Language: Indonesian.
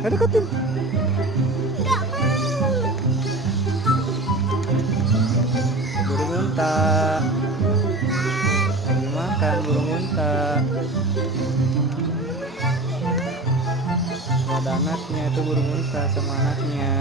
Gak deketin. Nggak mau. Burung unta. Lagi makan burung unta. Gak ada anaknya, itu burung unta sama anaknya.